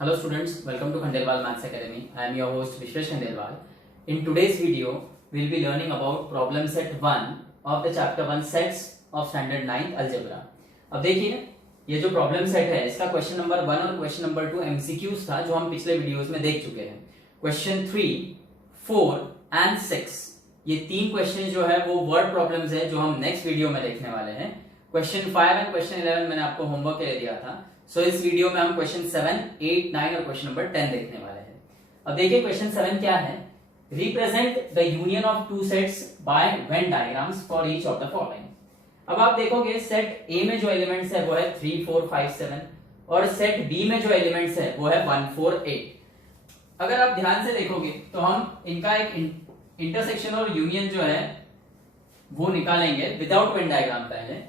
Hello students, welcome to Khandelwal Maths Academy. I am your host Vishwesh Khandelwal. In today's video, we will be learning about problem set 1 of the chapter 1 sets of standard 9 algebra. अब देखिए ना, ये जो problem set है इसका question number 1 और question number 2 MCQs था जो हम पिछले वीडियोस में देख चुके हैं. क्वेश्चन 3, 4 एंड 6 ये तीन क्वेश्चन जो है वो वर्ड प्रॉब्लम्स है जो हम नेक्स्ट वीडियो में देखने वाले हैं. क्वेश्चन 5 एंड क्वेश्चन 11 मैंने आपको होमवर्क के लिए दिया था. सो इस वीडियो में हम क्वेश्चन 7, 8, 9 और क्वेश्चन नंबर 10 देखने वाले हैं. अब देखिए क्वेश्चन 7 क्या है. Represent the union of two sets by Venn diagrams for each of the following. अब आप देखोगे सेट ए में जो एलिमेंट्स है वो है 3, 4, 5, 7 और सेट बी में जो एलिमेंट्स है वो है 1, 4, 8. अगर आप ध्यान से देखोगे तो हम इनका एक इंटरसेक्शन और यूनियन जो है वो निकालेंगे विदाउट वेन डायग्राम. पहले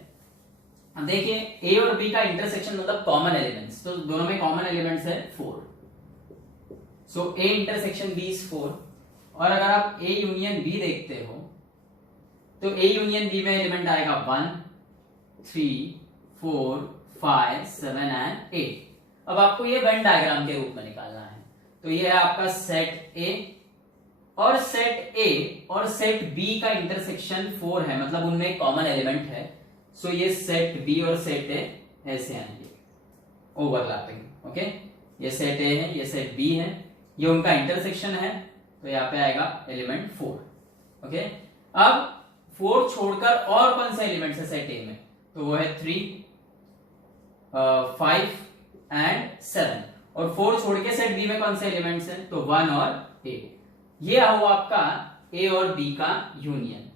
अब देखिए ए और बी का इंटरसेक्शन मतलब कॉमन एलिमेंट्स, तो दोनों में कॉमन एलिमेंट्स है 4. सो ए इंटरसेक्शन बी इज 4. और अगर आप ए यूनियन बी देखते हो तो ए यूनियन बी में एलिमेंट आएगा 1, 3, 4, 5, 7 एंड 8. अब आपको ये वेन डायग्राम के रूप में निकालना है. तो ये है आपका सेट ए और सेट ए और सेट बी का इंटरसेक्शन 4 है, मतलब उनमें कॉमन एलिमेंट है. सो ये सेट बी और सेट ए ऐसे आएंगे ओवरलैपिंग. ओके, ये सेट ए है, ये सेट बी है, ये उनका इंटरसेक्शन है, तो यहाँ पे आएगा एलिमेंट 4. ओके, अब 4 छोड़कर और कौन सा एलिमेंट है सेट ए में, तो वो है 3, 5 एंड 7. और 4 छोड़ के सेट बी में कौन से एलिमेंट्स हैं, तो 1 और 8. ये हुआ आपका ए और बी का यूनियन.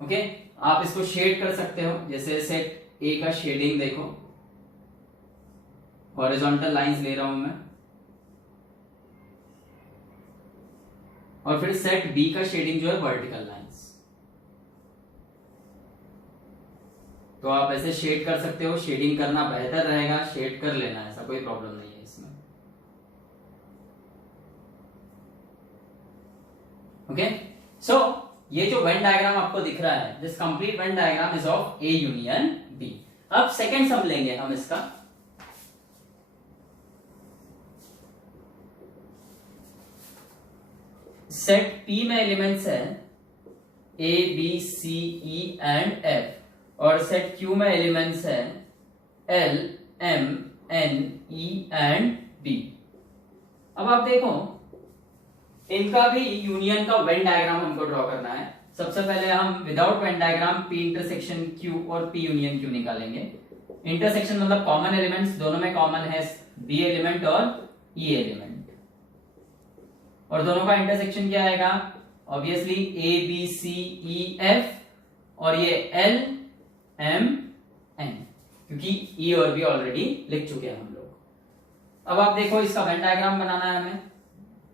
ओके, आप इसको शेड कर सकते हो. जैसे सेट ए का शेडिंग देखो, हॉरिजॉन्टल लाइंस ले रहा हूं मैं, और फिर सेट बी का शेडिंग जो है वर्टिकल लाइंस. तो आप ऐसे शेड कर सकते हो. शेडिंग करना बेहतर रहेगा, शेड कर लेना, ऐसा कोई प्रॉब्लम नहीं है इसमें. ओके, सो ये जो वेन डायग्राम आपको दिख रहा है, this complete Venn diagram is of A union B. अब सेकेंड सम लेंगे हम इसका. सेट पी में एलिमेंट्स है A, B, C, E and F और सेट क्यू में एलिमेंट्स है L, M, N, E and B. अब आप देखो इनका भी यूनियन का वेन डायग्राम हमको ड्रॉ करना है. सबसे पहले हम without Venn diagram P intersection Q और पी यूनियन क्यू निकालेंगे. इंटरसेक्शन मतलब कॉमन एलिमेंट्स, दोनों में कॉमन है बी एलिमेंट और ई एलिमेंट, और दोनों का इंटरसेक्शन क्या आएगा, ऑब्वियसली ए, बी, सी, ई, एफ और ये एल, एम, एन, क्योंकि ई और बी ऑलरेडी लिख चुके हैं हम लोग. अब आप देखो इसका वेन डायग्राम बनाना है हमें.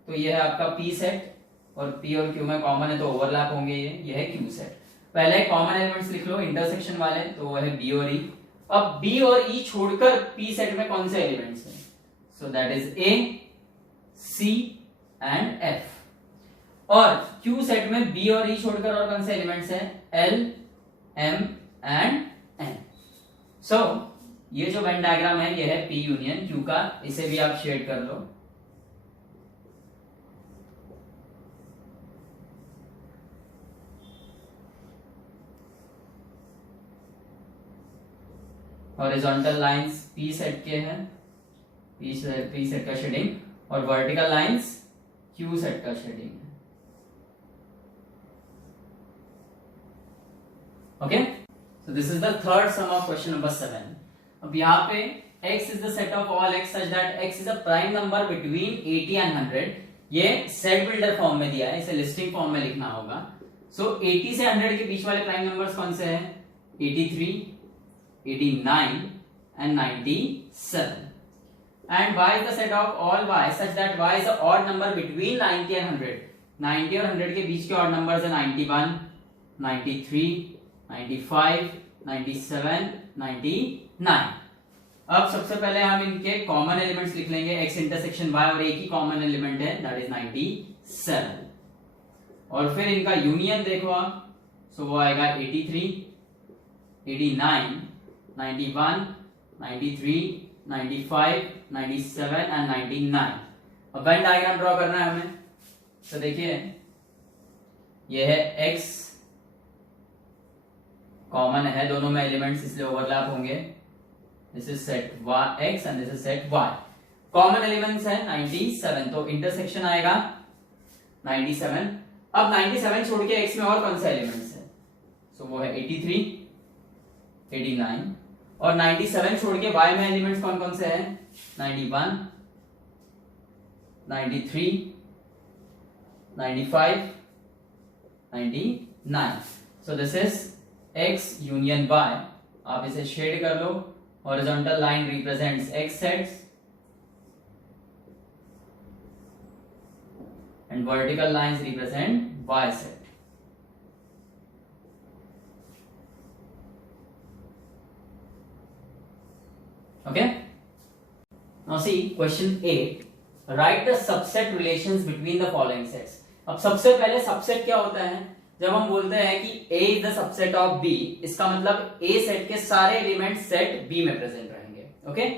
तो ये है आपका पी सेट और पी और क्यू में कॉमन है तो ओवरलैप होंगे. ये है क्यू सेट. पहले कॉमन एलिमेंट्स लिख लो इंटरसेक्शन वाले, तो वो है बी और ई. अब बी और ई छोड़कर पी सेट में कौन से एलिमेंट्स हैं, so that is A, C and F. और क्यू सेट में बी और ई छोड़कर और कौन से एलिमेंट्स हैं, L, M and N. So ये जो वेन डायग्राम है ये है पी यूनियन क्यू का. इसे भी आप शेड कर लो. हॉरिजॉन्टल लाइंस पी सेट के हैं, पी सेट का शेडिंग, और वर्टिकल लाइंस क्यू सेट का शेडिंग है. Okay, so this is the third some of question number 7. अब यहाँ पे x is the set of all x such that x is a prime number between 80 and 100. ये set builder form में दिया है, इसे लिस्टिंग फॉर्म में लिखना होगा. सो 80 से 100 के बीच वाले प्राइम नंबर्स कौन से हैं, 83, 89 and 97. And y is the set of all y such that y is an odd number between 90 and 100. 90 और 100 के बीच के odd numbers हैं 91, 93, 95, 97, 99. अब सबसे पहले हम इनके कॉमन एलिमेंट्स लिख लेंगे. x इंटरसेक्शन y और एक ही कॉमन एलिमेंट है, दैट इज 97. और फिर इनका यूनियन देखो आप, सो वो आएगा 83, 89, 91, 93, 95, 97 एंड 99। अब वेन डायग्राम ड्रॉ करना है हमें, तो देखिए ये है x, कॉमन है दोनों में एलिमेंट्स इसलिए ओवरलैप होंगे। This is set x and this is set y। Common elements है 97, तो इंटरसेक्शन आएगा 97। अब 97 छोड़ के x में और कौन सा एलिमेंट्स है, सो वो है 83, 89, और 97 छोड़ के y में एलिमेंट्स कौन कौन से हैं, 91, 93, 95, 99। So this is x union y। आप इसे शेड कर लो। Horizontal line represents x sets and vertical lines represent y set. Okay, now see question 8. Write the subset relations between the following sets. अब सबसे पहले सबसेट क्या होता है, जब हम बोलते हैं कि A is the subset of B, इसका मतलब A सेट के सारे एलिमेंट सेट B में प्रेजेंट रहेंगे। ओके,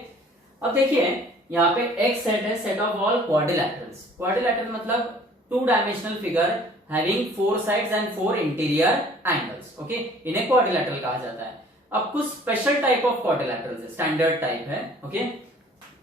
अब देखिए यहाँ पे X सेट है सेट ऑफ ऑल क्वाड्रिलैटरल्स। क्वाड्रिलैटरल मतलब two dimensional figure having 4 sides and 4 interior angles. Okay, इन्हें क्वाड्रिलैटरल कहा जाता है। अब कुछ स्पेशल टाइप ऑफ क्वाड्रिलैटरल्स है, स्टैंडर्ड टाइप है। ओके,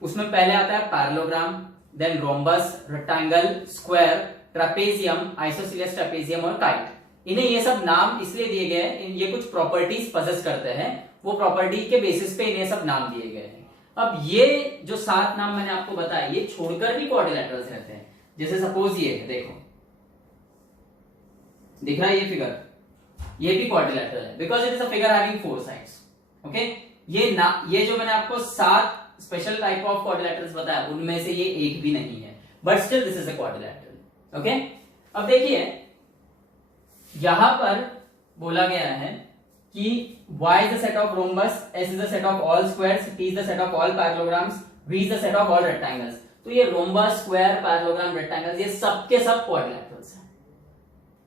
उसमें पहले आता है parallelogram, then rhombus, rectangle, square, trapezium, isosceles trapezium और काइट। इन्हें ये सब नाम इसलिए दिए गए हैं, ये कुछ प्रॉपर्टीज पजेस करते हैं, वो प्रॉपर्टी के बेसिस पे इन्हें सब नाम दिए गए हैं। अब ये जो 7 नाम मैंने आपको बताया, ये छोड़कर भी क्वाड्रिलैटरल्स रहते हैं। जैसे सपोज ये देखो, दिख रहा है ये फिगर, ये भी क्वाड्रिलैटरल है because it is a figure having 4 sides. Okay, ये जो मैंने आपको 7 स्पेशल टाइप ऑफ क्वाड्रिलैटरल्स बताया, उनमें से ये एक भी नहीं है, but still this is a quadrilateral. Okay, अब देखिए यहां पर बोला गया है कि y is the set of rhombus, s is the set of all squares, t is the set of all parallelograms, v is the set of all rectangles। तो ये रोम्बस, स्क्वायर, पैरेललोग्राम, रेक्टेंगल्स, ये सब के सब quadrilaterals हैं।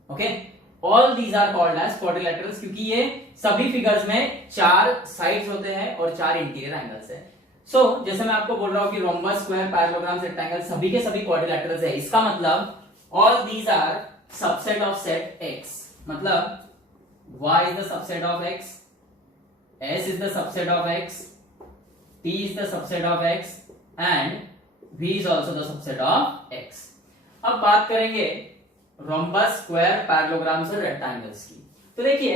Okay, all these are called as quadrilaterals क्योंकि ये सभी फिगर्स में 4 साइड्स होते हैं और 4 इंटीरियर एंगल्स है। सो जैसे मैं आपको बोल रहा हूं कि रोम्बस, स्क्वायर, पैरेललोग्राम, रेक्टेंगल सभी के सभी क्वाड्रिलैटरल्स है, इसका मतलब all these are subset of set x। मतलब y is the subset of x, s is the subset of x, t is the subset of x and v is also the subset of x। अब बात करेंगे rhombus, square, parallelograms और rectangles की। तो देखिए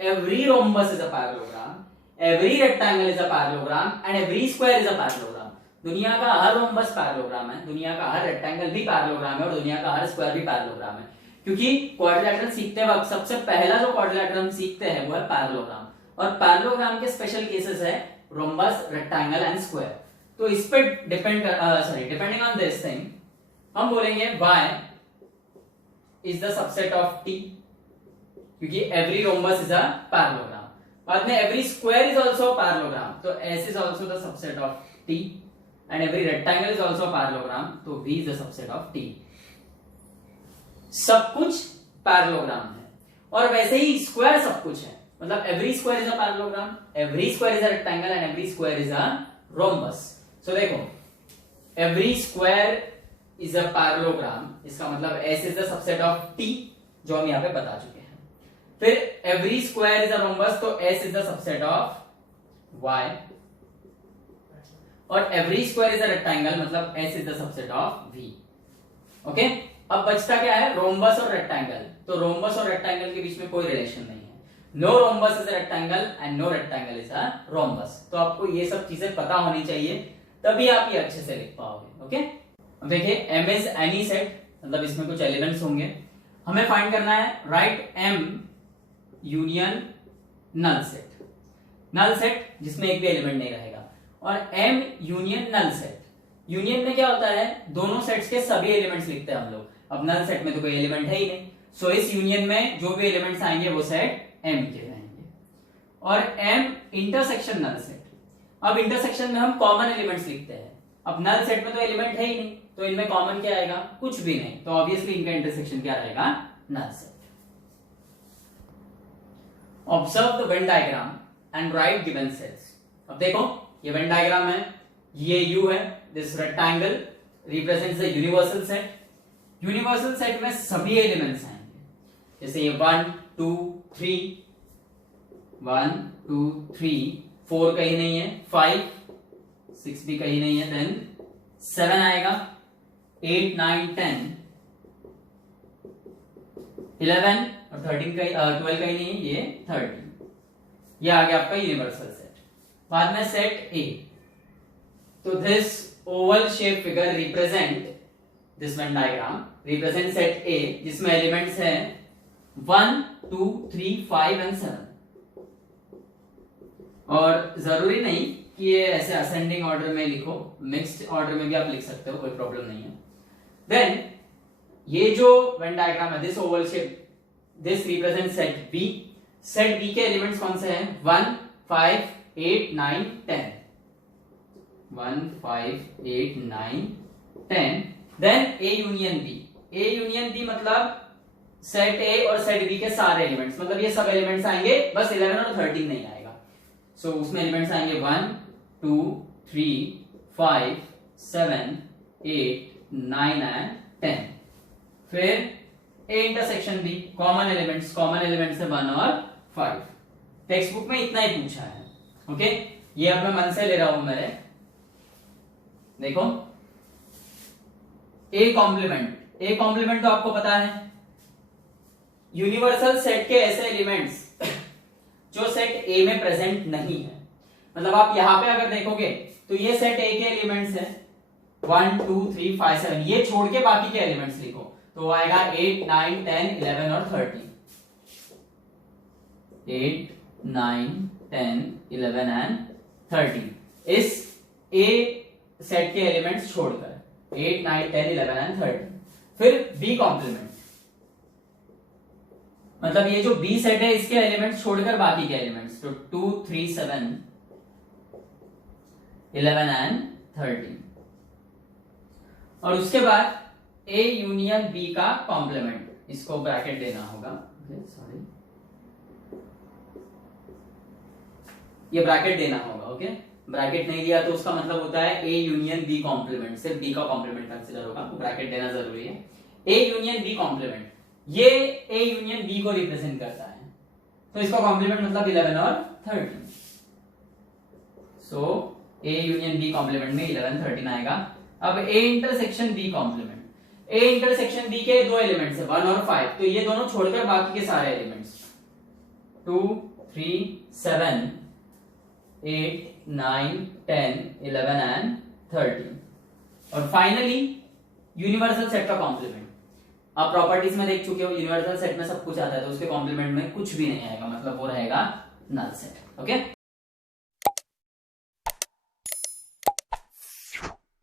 every rhombus is a parallelogram, every rectangle is a parallelogram and every square is a parallelogram. दुनिया का हर rhombus parallelogram है, दुनिया का हर रेक्टेंगल भी पैरेललोग्राम है और दुनिया का हर स्क्वायर भी पैरेललोग्राम है। क्योंकि क्वाड्रिलैटरल सीखते वक्त सबसे पहला जो क्वाड्रिलैटरल हम सीखते हैं वो है पैरेललोग्राम, और पैरेललोग्राम के स्पेशल केसेस है रोम्बस, रेक्टेंगल एंड स्क्वायर। तो इस पे डिपेंडिंग ऑन दिस थिंग हम बोलेंगे y is the subset of t क्योंकि every rhombus is a parallelogram. बाद में every square is also parallelogram, तो s is also the subset of t and every rectangle is also parallelogram, तो v is the subset of t। सब कुछ parallelogram है और वैसे ही स्क्वायर सब कुछ है, मतलब every square is a parallelogram, every square is a rectangle and every square is a rhombus. So देखो every square is a parallelogram, इसका मतलब s is the subset of t जो हम यहां पे बता चुके हैं। फिर every square is a rhombus, तो s is the subset of y, और every square is a rectangle मतलब s is the subset of v। Okay, अब बचता क्या है, रोम्बस और रेक्टेंगल। तो रोम्बस और रेक्टेंगल के बीच में कोई रिलेशन नहीं है। No rhombus is a rectangle and no rectangle is a rhombus. तो आपको ये सब चीजें पता होनी चाहिए, तभी आप ये अच्छे से लिख पाओगे। ओके, अब देखिए m इज एनी सेट, मतलब इसमें कुछ एलिमेंट्स होंगे, हमें फाइंड करना है right m union null set. Null set जिसमें एक भी एलिमेंट नहीं रहेगा, और m union null set. Union में क्या होता है, दोनों सेट्स के सभी एलिमेंट्स लिखते हैं हम लोग। अब नल सेट में तो कोई एलिमेंट है ही नहीं, सो इस यूनियन में जो भी एलिमेंट्स आएंगे वो सेट m के रहेंगे। और m इंटरसेक्शन नल सेट। अब इंटरसेक्शन में हम कॉमन एलिमेंट्स लिखते हैं, अब नल सेट में तो एलिमेंट है ही नहीं, तो इनमें कॉमन क्या आएगा, कुछ भी नहीं, तो ऑब्वियसली इनका इंटरसेक्शन क्या रहेगा, null set. Observe the Venn diagram and write given sets. अब देखो ये वेन डायग्राम है, ये U है, this rectangle represents the universal set. Universal set में सभी एलिमेंट्स आएंगे, जैसे ये 1 2 3, 1 2 3, 4 कहीं नहीं है, 5 6 भी कहीं नहीं है, देन 7 आएगा, 8 9 10 11 और 13 कहीं 12 कहीं नहीं है, ये 13। ये आ गया आपका यूनिवर्सल सेट। बाद में सेट ए, तो this oval shape figure represent this one diagram represent set ए, जिसमें एलिमेंट्स हैं 1 2 3 5 एंड 7। और जरूरी नहीं कि ये ऐसे असेंडिंग ऑर्डर में लिखो, मिक्स्ड ऑर्डर में भी आप लिख सकते हो, कोई प्रॉब्लम नहीं है। देन ये जो वेन डायग्राम है, this oval shape, this represent set B. Set B के एलिमेंट्स कौन से हैं? 1 5 8 9 10, 1 5 8 9 10। Then A union B. A union B मतलब सेट ए और सेट बी के सारे एलिमेंट्स, मतलब ये सब एलिमेंट्स आएंगे, बस 11 और 13 नहीं आएगा। सो उसमें एलिमेंट्स आएंगे 1 2 3 5 7 8 9 एंड 10। फिर A intersection B, common elements है 1 और 5। टेक्स्ट बुक में इतना ही पूछा है, ओके। ये अब मैं मन से ले रहा हूं मेरे, देखो ए कॉम्प्लीमेंट तो आपको पता है, यूनिवर्सल सेट के ऐसे एलिमेंट्स जो सेट ए में प्रेजेंट नहीं है। मतलब आप यहां पे अगर देखोगे तो ये सेट ए के एलिमेंट्स हैं 1 2 3 5 7, ये छोड़ के बाकी के एलिमेंट्स लिखो तो आएगा 8 9 10 11 और 13। 8 9 10 11 एंड 13 इस ए सेट के एलिमेंट्स छोड़कर, 8 9 10 11 एंड 13। फिर बी कॉम्प्लीमेंट, मतलब ये जो बी सेट है इसके एलिमेंट्स छोड़कर बाकी के एलिमेंट्स, तो 2 3 7 11 एंड 13। और उसके बाद ए यूनियन बी का कॉम्प्लीमेंट, इसको ब्रैकेट देना होगा, सॉरी ये ब्रैकेट देना होगा, ओके। ब्रैकेट नहीं दिया तो उसका मतलब होता है ए यूनियन बी कॉम्प्लीमेंट, सिर्फ बी का कॉम्प्लीमेंट कंसीडर होगा, तो ब्रैकेट देना जरूरी है। ए यूनियन बी कॉम्प्लीमेंट, ये ए यूनियन बी को रिप्रेजेंट करता है, तो इसका कॉम्प्लीमेंट मतलब 11 और 13। So A union B complement में 11 13 आएगा। अब A intersection B complement, A intersection B के दो एलिमेंट्स है 1 और 5, तो ये दोनों छोड़कर बाकी के सारे एलिमेंट्स 2 3 7 8 9 10 11 एंड 13। और फाइनली यूनिवर्सल सेट का कॉम्प्लीमेंट, आप प्रॉपर्टीज में देख चुके हो, यूनिवर्सल सेट में सब कुछ आता है, तो उसके कॉम्प्लीमेंट में कुछ भी नहीं आएगा, मतलब वो रहेगा नल सेट, ओके।